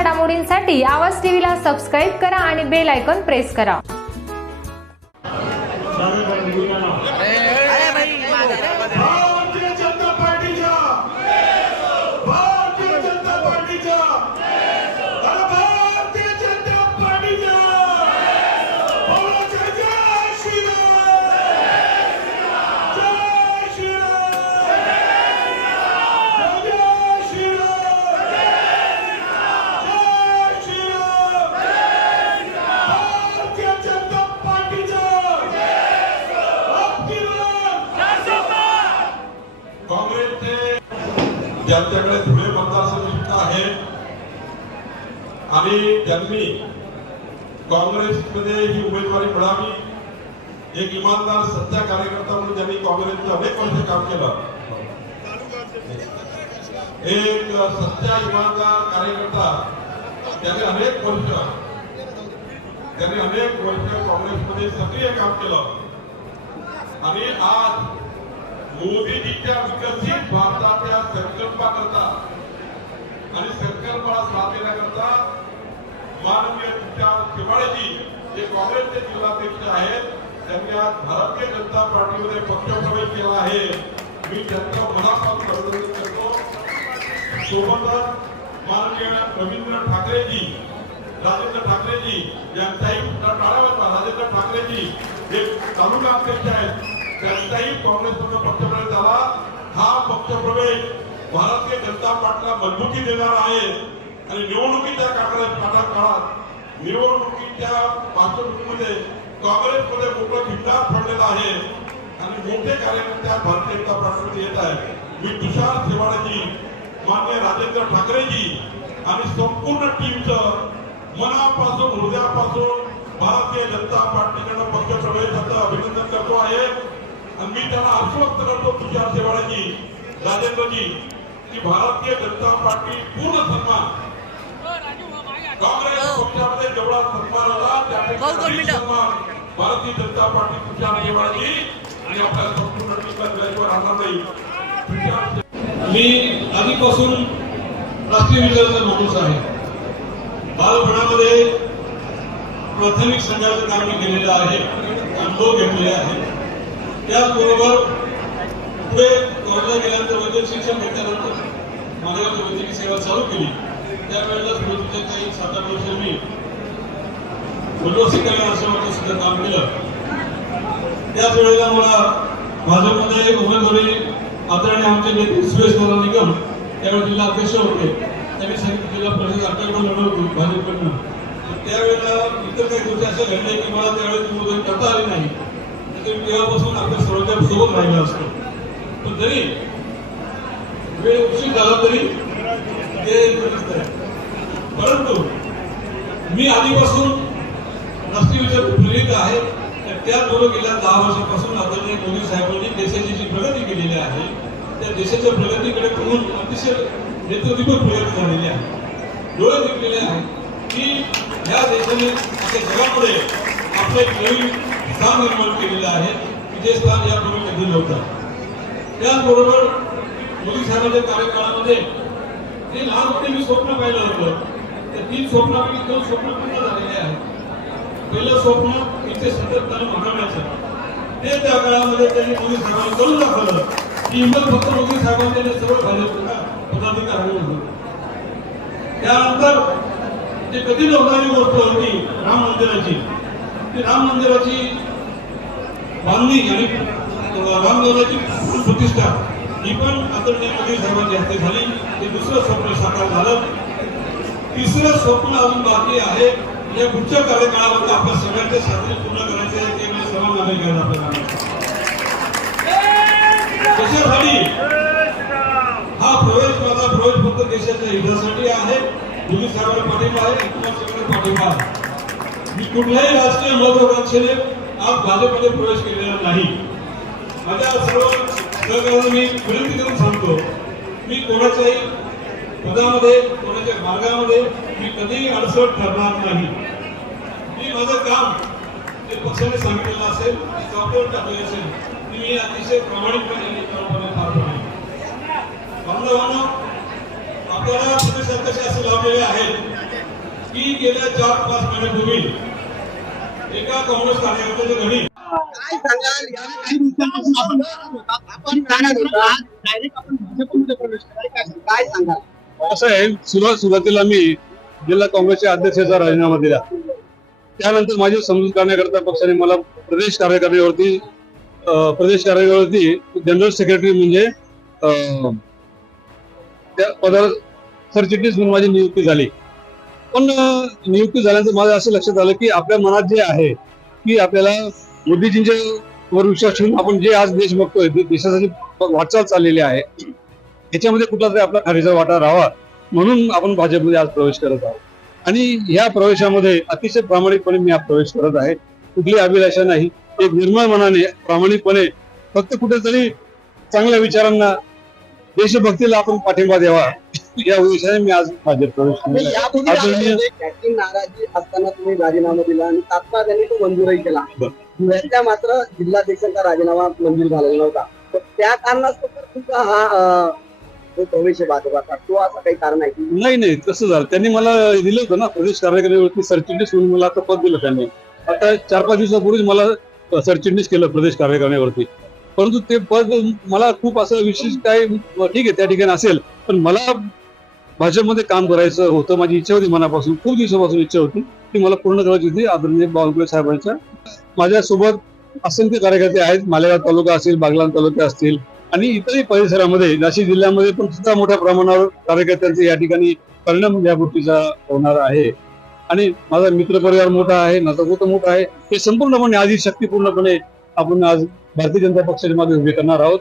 घडामोडींसाठी आवाज टीव्हीला सबस्क्राइब करा आणि बेल आयकॉन प्रेस करा। ज्यांच्याकडे धुळे मतदारसंघ आहे आणि ज्यांनी काँग्रेसमध्ये ही उमेदवारी मिळावी, एक इमानदार सच्चा कार्यकर्ता म्हणून ज्यांनी काँग्रेसचे अनेक वर्ष काम केलं, एक सच्चा इमानदार कार्यकर्ता ज्यांनी अनेक वर्ष काँग्रेसमध्ये सक्रिय काम केलं आणि आज मोदीजीच्या विकसित भारताच्या संकल्पाकरता आणि संकल्पाला साथ देण्याकरता माननीय तुषार शेवाळेजी जे काँग्रेसचे जिल्हाध्यक्ष आहेत, त्यांनी आज भारतीय जनता पार्टीमध्ये पक्षप्रवेश केला आहे। मी त्यांचा मनापासून अभिनंदन करतो। सोबतच माननीय रवींद्र ठाकरेजी, राजेंद्र ठाकरेजी यांचाही टाळावता, राजेंद्र ठाकरेजी जे तालुका अध्यक्ष आहेत, त्यांचाही काँग्रेसमध्ये पक्षप्रवेश झाला। हा पक्षप्रवेश भारतीय जनता पार्टीला मजबूती देणार आहे आणि निवडणुकीच्या काळात निवडणुकीच्या पार्श्वभूमीमध्ये काँग्रेसमध्ये मोठं खिंडार पडलेला आहे आणि मोठे कार्यकर्ते भारतीय जनता पार्टीमध्ये येत आहेत। मी तुषार शेवाळेजी, माननीय राजेंद्र ठाकरेजी आणि संपूर्ण टीमचं मनापासून हृदयापासून भारतीय जनता पार्टीकडे पक्षप्रवेशाचं अभिनंदन करतो आहे। मी त्यांना आश्वस्त करतो, तुषार शेवाळेजी, राजेंद्रजी, की भारतीय जनता पार्टी पूर्ण सन्मान काँग्रेस पक्षामध्ये जेवढा सन्मान होता त्यापेक्षा सन्मान भारतीय जनता पार्टी तुषार शेवाळेजी आणि आपल्या संपूर्ण टीमला राहणार नाही। मी आधीपासून राष्ट्रीय विचाराचा माणूस आहे। बालपणामध्ये प्राथमिक संघाचं काम मी केलेलं आहे, अनुभव घेतलेले आहे। त्याचबरोबर पुढे कॉलेजला गेल्यानंतर वैद्यकीय शिक्षण घेतल्यानंतर मानवाची वैद्यकीय सेवा चालू केली। त्यावेळेला सुरुवातीच्या काही 7-8 वर्ष मी वनवासी कल्याण आश्रमाचं सुद्धा काम केलं। त्याच वेळेला मला भाजपमध्ये उमेदवारी आदरणीय आमचे नेते सुरेश दादा निगम त्यावेळी जिल्हा अध्यक्ष होते, त्यांनी सांगितलं जिल्हा परिषद आपल्याकडून लढवत होती भाजपकडून। त्यावेळेला इतर काही गोष्टी अशा घडल्या की मला त्यावेळेस उमेदवारी करता आली नाही। तेव्हापासून आपल्या सर्वांच्या सोबत राहिला असतो, पण तरी वेळ उशीर झाला तरी ते परंतु मी आधीपासून राष्ट्रीय विचार प्रेरित आहे। त्याचबरोबर गेल्या 10 वर्षापासून आदरणीय मोदी साहेबांनी देशाची जी प्रगती केलेली आहे त्या देशाच्या प्रगतीकडे पाहून अतिशय नेतृत्वपूर्ण प्रगती झालेली आहे। डोळे दिलेले आहे की या देशाने आपल्या जगामध्ये आपलं एक नवीन स्थान निर्माण केलेलं आहे की जे स्थान यापूर्वी कधी नव्हतं। त्याचबरोबर मोदी साहेबांच्या कार्यकाळामध्ये जे लहानपणी मी स्वप्न पाहिलं होतं त्या 3 स्वप्नापैकी 2 स्वप्न पूर्ण झालेले आहेत। पहिलं स्वप्न इथे सततपणे मागवण्याचं, ते त्या काळामध्ये त्यांनी मोदी साहेबांना करून दाखवलं की हिंमत फक्त मोदी साहेबांनी सर्व भाजपच्या पदाधिकाऱ्यांनी होती। त्यानंतर जे कधी नव्हणारी गोष्ट होती राम मंदिराची, ती राम मंदिराची बांधणी आणि राम मंदिराची प्रतिष्ठा ही पण आदरणीय मोदी साहेबांच्या हस्ते झाली। ते दुसरं स्वप्न साकार झालं। तिसरं स्वप्न अजून बाकी आहे। या पुढच्या कार्यकाळामध्ये आपल्या सगळ्यांचे साधने पूर्ण करायचे आहे ते म्हणजे समान नागरिक घ्यायला आपल्याला कशासाठी हा प्रवेश, माझा प्रवेश फक्त देशाच्या हितासाठी आहे। मोदी साहेबांना पाठिंबा आहे, एकनाथ शिंदेला पाठिंबा आहे। मी कुठल्याही राजकीय महत्वाकांक्षेने आज भाजपमध्ये प्रवेश केलेला नाही। माझ्या सर्व सहकार्यांना मी विनंती करून सांगतो, मी कोणाच्याही पदामध्ये कोणाच्या मार्गामध्ये मी कधीही अडसर ठरणार नाही। मी माझं काम जे पक्षाने सांगितलेलं असेल, जबाबदारी टाकलेली असेल, मी अतिशय प्रामाणिकपणे पार पाडेन। बांधवांनो, आपल्याला प्रदेशाध्यक्ष असे लावलेले आहेत गेल्या 4-5 महिन्यापूर्वी एका काँग्रेस कार्यकर्त्याच्या घरी काय सांगाल या काही दिवसांपासून आपण जाणार होता डायरेक्ट आपण भाजपमध्ये प्रवेश केला काय सांगाल असं आहे, सुरुवातीला मी जिल्हा काँग्रेसचे अध्यक्षाचा राजीनामा दिला. त्यानंतर माझी समजूत करण्याकरता पक्षाने मला प्रदेश कार्यकारिणीवरती जनरल सेक्रेटरी म्हणजे त्या पदावर सरचिटणीस म्हणून माझी नियुक्ती झाली. पण नियुक्ती झाल्यानंतर माझं असं लक्षात आलं की आपल्या मनात जे आहे की आपल्याला मोदीजींच्या वर विश्वास ठेवून आपण जे आज देश बघतोय, देशासाठी वाटचाल चाललेली आहे, याच्यामध्ये कुठला तरी आपला खारीचा वाटा राहावा म्हणून आपण भाजपमध्ये आज प्रवेश करत आहोत. आणि या प्रवेशामध्ये अतिशय प्रामाणिकपणे मी हा प्रवेश करत आहे. कुठली अभिलाषा नाही, एक निर्मळ मनाने प्रामाणिकपणे फक्त कुठेतरी चांगल्या विचारांना, देशभक्तीला आपण पाठिंबा द्यावा या उद्देशाने मी आज भाजप प्रवेश केला. त्याची नाराजी असताना तुम्ही राजीनामा दिला आणि तात्काळ त्यांनी तो मंजूरही केला. धुळ्यातल्या मात्र जिल्हाध्यक्षांचा राजीनामा मंजूर झालेला नव्हता. तर त्या कारणास्तव तुमचा हा जो प्रवेश आहे भाजपाचा, तो असं काही कारण आहे की नाही, तसं झालं. त्यांनी मला दिलं होतं ना प्रदेश कार्यकारिणीवरती सरचिटणीस म्हणून मला आता पद दिलं त्यांनी. आता 4-5 दिवसापूर्वीच मला सरचिटणीस केलं प्रदेश कार्यकारिणीवरती. परंतु ते पद मला खूप असं विशेष काय, ठीक आहे त्या ठिकाणी असेल, पण मला भाजपमध्ये काम करायचं होतं. माझी इच्छा होती, मनापासून खूप दिवसापासून इच्छा होती ती मला पूर्ण करायची होती. आदरणीय बावनकुळे साहेबांच्या माझ्यासोबत असंख्य कार्यकर्ते आहेत. मालेगाव तालुका असेल, बागलाण तालुका असतील आणि इतरही परिसरामध्ये, नाशिक जिल्ह्यामध्ये पण सुद्धा मोठ्या प्रमाणावर कार्यकर्त्यांचे या ठिकाणी परिणाम या गोष्टीचा होणार आहे. आणि माझा मित्रपरिवार मोठा आहे, नातेवाईक मोठा आहे. हे संपूर्णपणे आधी शक्तीपूर्णपणे आपण आज भारतीय जनता पक्षाच्या मागे उभे करणार आहोत.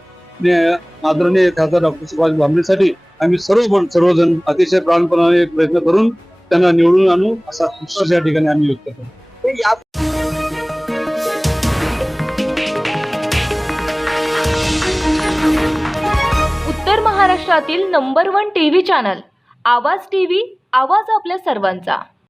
आदरणीय खासदार डॉक्टर सुभाष भामरेसाठी आम्ही सर्वजण अतिशय प्राणपणाने प्रयत्न करून त्यांना निवडून आणू असा विश्वास या ठिकाणी आम्ही व्यक्त करतो. उत्तर महाराष्ट्रातील नंबर 1 टीव्ही चॅनल आवाज टीव्ही, आवाज आपल्या सर्वांचा.